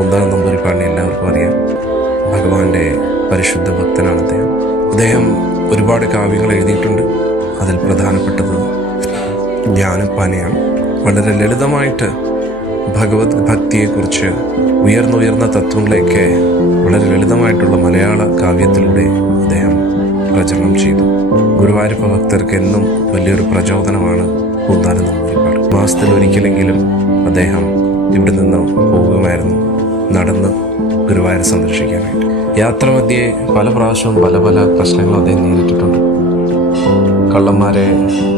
ഒന്നാം നമ്പൂരിപ്പാടിനെ എല്ലാവർക്കും അറിയാം. ഭഗവാന്റെ പരിശുദ്ധ ഭക്തനാണ് അദ്ദേഹം. അദ്ദേഹം ഒരുപാട് കാവ്യങ്ങൾ എഴുതിയിട്ടുണ്ട്. അതിൽ പ്രധാനപ്പെട്ടത് ജ്ഞാനപ്പാനയാണ് വളരെ ലളിതമായിട്ട് ഭഗവത് ഭക്തിയെക്കുറിച്ച് ഉയർന്നുയർന്ന തത്വങ്ങളെയൊക്കെ വളരെ ലളിതമായിട്ടുള്ള മലയാള കാവ്യത്തിലൂടെ അദ്ദേഹം പ്രചരണം ചെയ്തു. ഗുരുവായൂരപ്പ ഭക്തർക്ക് എന്നും വലിയൊരു പ്രചോദനമാണ് പൂന്താനം നമ്പൂരിപ്പാട് മാസത്തിൽ ഒരിക്കലെങ്കിലും അദ്ദേഹം ഇവിടെ നിന്ന് പോകുമായിരുന്നു. നടന്ന് ഗുരുവായൂർ സന്ദർശിക്കാനായിട്ട്. യാത്രാമധ്യേ പല പ്രാവശ്യവും പല പല പ്രശ്നങ്ങളും അദ്ദേഹം നേരിട്ടിട്ടുണ്ട്. കള്ളന്മാരെ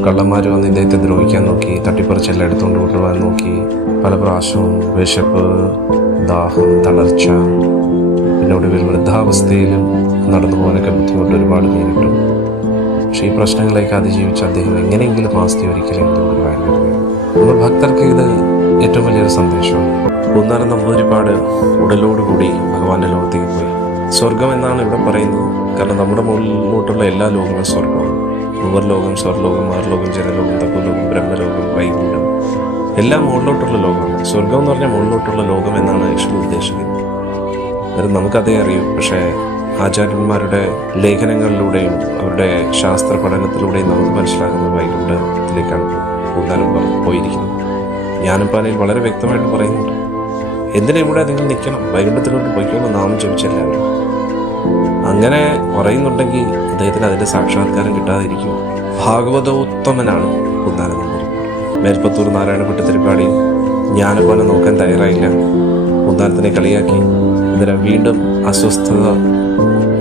കള്ളന്മാർ വന്ന് ഇദ്ദേഹത്തെ ദ്രോഹിക്കാൻ നോക്കി തട്ടിപ്പറിച്ചെല്ലാം എടുത്തുകൊണ്ട് കൊണ്ടുപോകാൻ നോക്കി പല പ്രാവശ്യവും വിശപ്പ് ദാഹം തളർച്ച പിന്നെ ഒടുവിൽ വൃദ്ധാവസ്ഥയിലും നടന്നു പോകാനൊക്കെ ബുദ്ധിമുട്ട് ഒരുപാട് നേരിട്ടു പക്ഷേ ഈ പ്രശ്നങ്ങളെയൊക്കെ അതിജീവിച്ച് അദ്ദേഹം എങ്ങനെയെങ്കിലും ആസ്തി വരികയാണ് നമ്മൾ ഭക്തർക്ക് ഇത് ഏറ്റവും വലിയൊരു സന്ദേശമാണ് കുന്നാനം നമ്പൂതിരിപ്പാട് ഉടലോടുകൂടി ഭഗവാന്റെ ലോകത്തേക്ക് പോയി. സ്വർഗം എന്നാണ് ഇവിടെ പറയുന്നത്. കാരണം നമ്മുടെ മുകളിലോട്ടുള്ള എല്ലാ ലോകങ്ങളും സ്വർഗമാണ് ഉപർലോകം സ്വർലോകം മാർലോകം ജനലോകം തപ്പുലോകം ബ്രഹ്മലോകം വൈകുണ്ഠം. എല്ലാം മുകളിലോട്ടുള്ള ലോകമാണ്. സ്വർഗം എന്ന് പറഞ്ഞാൽ മുകളിലോട്ടുള്ള ലോകം എന്നാണ് ആക്ച്വലി ഉദ്ദേശിക്കുന്നത്. അത് നമുക്കതേ അറിയൂ. പക്ഷേ ആചാര്യന്മാരുടെ ലേഖനങ്ങളിലൂടെയും അവരുടെ ശാസ്ത്ര പഠനത്തിലൂടെയും നമുക്ക് മനസ്സിലാകുന്ന വൈകുണ്ഠത്തിലേക്കാണ് പോയിരിക്കുന്നത്. ജ്ഞാനപ്പാലയിൽ വളരെ വ്യക്തമായിട്ട് പറയുന്നുണ്ട്. എന്തിനാ ഇവിടെ നിങ്ങൾ നിൽക്കണം? വൈകുണ്ഠത്തിലോട്ട് പോയിക്കോളൂ നാമം ചോദിച്ചെല്ലാവരും അങ്ങനെ പറയുന്നുണ്ടെങ്കിൽ അദ്ദേഹത്തിന് അതിന്റെ സാക്ഷാത്കാരം കിട്ടാതിരിക്കും. ഭാഗവതോത്തമനാണ് നമ്പൂരി മേൽപ്പത്തൂർ നാരായണ ഭട്ടത്തിരിപ്പാടി ജ്ഞാനപ്പാലം നോക്കാൻ തയ്യാറായില്ല. കുന്നാരത്തിനെ കളിയാക്കി. അന്നേരം വീണ്ടും അസ്വസ്ഥത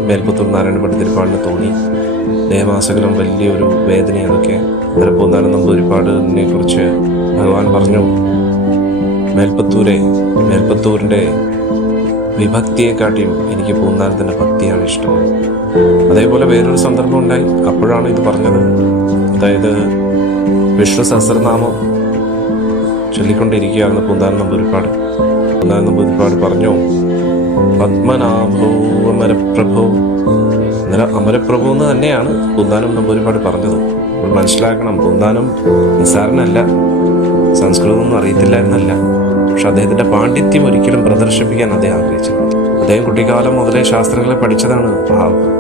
മേൽപ്പത്തൂർ നാരായണ ഭട്ടത്തിരിപ്പാടിന് തോന്നി. ദേവാസകലം വലിയൊരു വേദന അതൊക്കെ. അന്നേരം നമ്മൾ ഒരുപാട് കുറിച്ച് ഭഗവാൻ പറഞ്ഞു മേൽപ്പത്തൂരെ മേൽപ്പത്തൂരിന്റെ വിഭക്തിയെക്കാട്ടിയും എനിക്ക് പൂന്താനത്തിന്റെ ഭക്തിയാണ് ഇഷ്ടം. അതേപോലെ വേറൊരു സന്ദർഭം ഉണ്ടായി. അപ്പോഴാണ് ഇത് പറഞ്ഞത്. അതായത് വിഷ്ണു സഹസ്രനാമം ചൊല്ലിക്കൊണ്ടിരിക്കുകയായിരുന്നു പൂന്താനം നമ്പൂരിപ്പാട് പൂന്താനം നമ്പൂരിപ്പാട് പറഞ്ഞു പത്മനാഭോ അമരപ്രഭോ. അന്നേരം അമരപ്രഭു എന്ന് തന്നെയാണ് പൂന്താനം നമ്പൂരിപ്പാട് പറഞ്ഞത്. മനസ്സിലാക്കണം പൂന്താനം നിസ്സാരനല്ല. സംസ്കൃതം ഒന്നും അറിയത്തില്ലായിരുന്നല്ല. പക്ഷെ അദ്ദേഹത്തിന്റെ പാണ്ഡിത്യം ഒരിക്കലും പ്രദർശിപ്പിക്കാൻ അദ്ദേഹം ആഗ്രഹിച്ചു അദ്ദേഹം കുട്ടിക്കാലം മുതലേ ശാസ്ത്രങ്ങളെ പഠിച്ചതാണ്.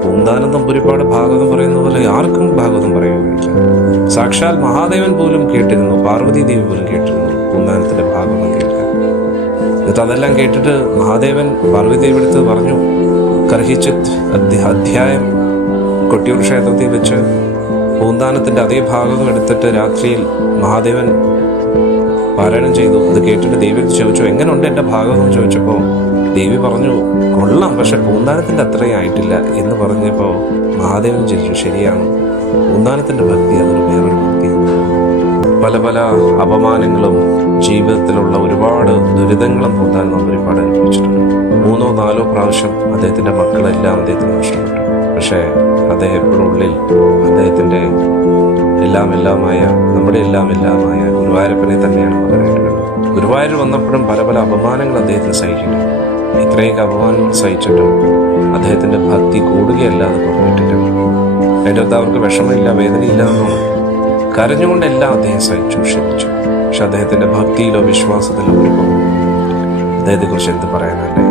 പൂന്താനം തമ്പുരിപ്പാട് ഭാഗവതം പറയുന്ന പോലെ ആർക്കും ഭാഗവതം പറയാൻ കഴിയില്ല സാക്ഷാൽ മഹാദേവൻ പോലും കേട്ടിരുന്നു. പാർവതി ദേവി പോലും കേട്ടിരുന്നു പൂന്താനത്തിന്റെ ഭാഗവതം കേൾക്കാൻ. എന്നിട്ട് അതെല്ലാം കേട്ടിട്ട് മഹാദേവൻ പാർവതി ദേവി എടുത്ത് പറഞ്ഞു കർഹിച്ചിത് അധ്യ- അധ്യായം കൊട്ടിയൂർ ക്ഷേത്രത്തിൽ വെച്ച് പൂന്താനത്തിന്റെ അതേ ഭാഗം എടുത്തിട്ട് രാത്രിയിൽ മഹാദേവൻ പാരായണം ചെയ്തു. അത് കേട്ടിട്ട് ദേവി ചോദിച്ചു എങ്ങനെയുണ്ട് എന്റെ ഭാഗം? എന്ന് ചോദിച്ചപ്പോൾ ദേവി പറഞ്ഞു കൊള്ളാം പക്ഷെ പൂന്താനത്തിന്റെ അത്രയും ആയിട്ടില്ല. എന്ന് പറഞ്ഞപ്പോൾ മഹാദേവൻ ചിരിച്ചു ശരിയാണ്. പൂന്താനത്തിന്റെ ഭക്തി അതൊരു വേറൊരു ഭക്തിയാണ്. പല പല അപമാനങ്ങളും ജീവിതത്തിലുള്ള ഒരുപാട് ദുരിതങ്ങളും പൂന്താനം ഒരുപാട് അനുഭവിച്ചിട്ടുണ്ട്. മൂന്നോ നാലോ പ്രാവശ്യം അദ്ദേഹത്തിന്റെ മക്കളെല്ലാം അദ്ദേഹത്തിന് നഷ്ടപ്പെട്ടു. പക്ഷേ അദ്ദേഹം എപ്പോഴും ഉള്ളിൽ അദ്ദേഹത്തിന്റെ എല്ലാം എല്ലാമായ നമ്മുടെ എല്ലാം എല്ലാമായ ഗുരുവായൂരപ്പനെ തന്നെയാണ് മകനായിട്ട് ഗുരുവായൂർ വന്നപ്പോഴും പല പല അപമാനങ്ങൾ അദ്ദേഹത്തിന് സഹിക്കുന്നു ഇത്രയൊക്കെ അപമാനങ്ങൾ സഹിച്ചിട്ടും അദ്ദേഹത്തിന്റെ ഭക്തി കൂടുകയല്ലാതെ കുറഞ്ഞിട്ടില്ല. അതിന്റെ അത് അവർക്ക് വിഷമമില്ല വേദനയില്ല എന്നാണ് കരഞ്ഞുകൊണ്ടെല്ലാം അദ്ദേഹം സഹിച്ചു ക്ഷമിച്ചു. പക്ഷെ അദ്ദേഹത്തിന്റെ ഭക്തിയിലോ വിശ്വാസത്തിലോ അദ്ദേഹത്തെക്കുറിച്ച് എന്ത് പറയാനല്ലേ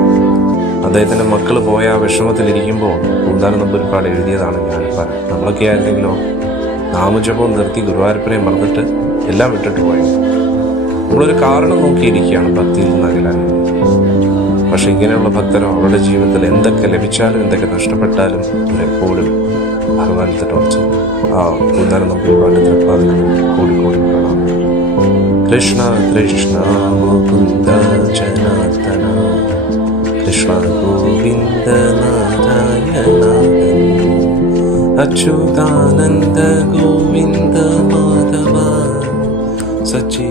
അദ്ദേഹത്തിന്റെ മക്കൾ പോയ ആ വിഷമത്തിലിരിക്കുമ്പോൾ പൂന്താനം നമ്പൂരിപ്പാട് എഴുതിയതാണ് ഞാൻ പറയാം നമ്മളൊക്കെ ആയിരുന്നെങ്കിലോ നാമജപം നിർത്തി ഗുരുവായൂരപ്പനെ മറന്നിട്ട് എല്ലാം വിട്ടിട്ട് പോയി. നമ്മളൊരു കാരണം നോക്കിയിരിക്കുകയാണ് ഭക്തിയിൽ നിന്ന് അകലാൻ. പക്ഷെ ഇങ്ങനെയുള്ള ഭക്തരോ അവരുടെ ജീവിതത്തിൽ എന്തൊക്കെ ലഭിച്ചാലും എന്തൊക്കെ നഷ്ടപ്പെട്ടാലും അവരെപ്പോഴും ഭഗവാനത്തെ ടോർച്ച് ആ ഉദാഹരണം നമുക്ക് ഒരുപാട് കൂടി കൂടിക്കൂടി കാണാം. കൃഷ്ണ കൃഷ്ണ മുകുന്ദ ജനാർദ്ദന. കൃഷ്ണ ഗോവിന്ദ നാരായണ. അച്യുതാനന്ദ ഗോവിന്ദ Chỉ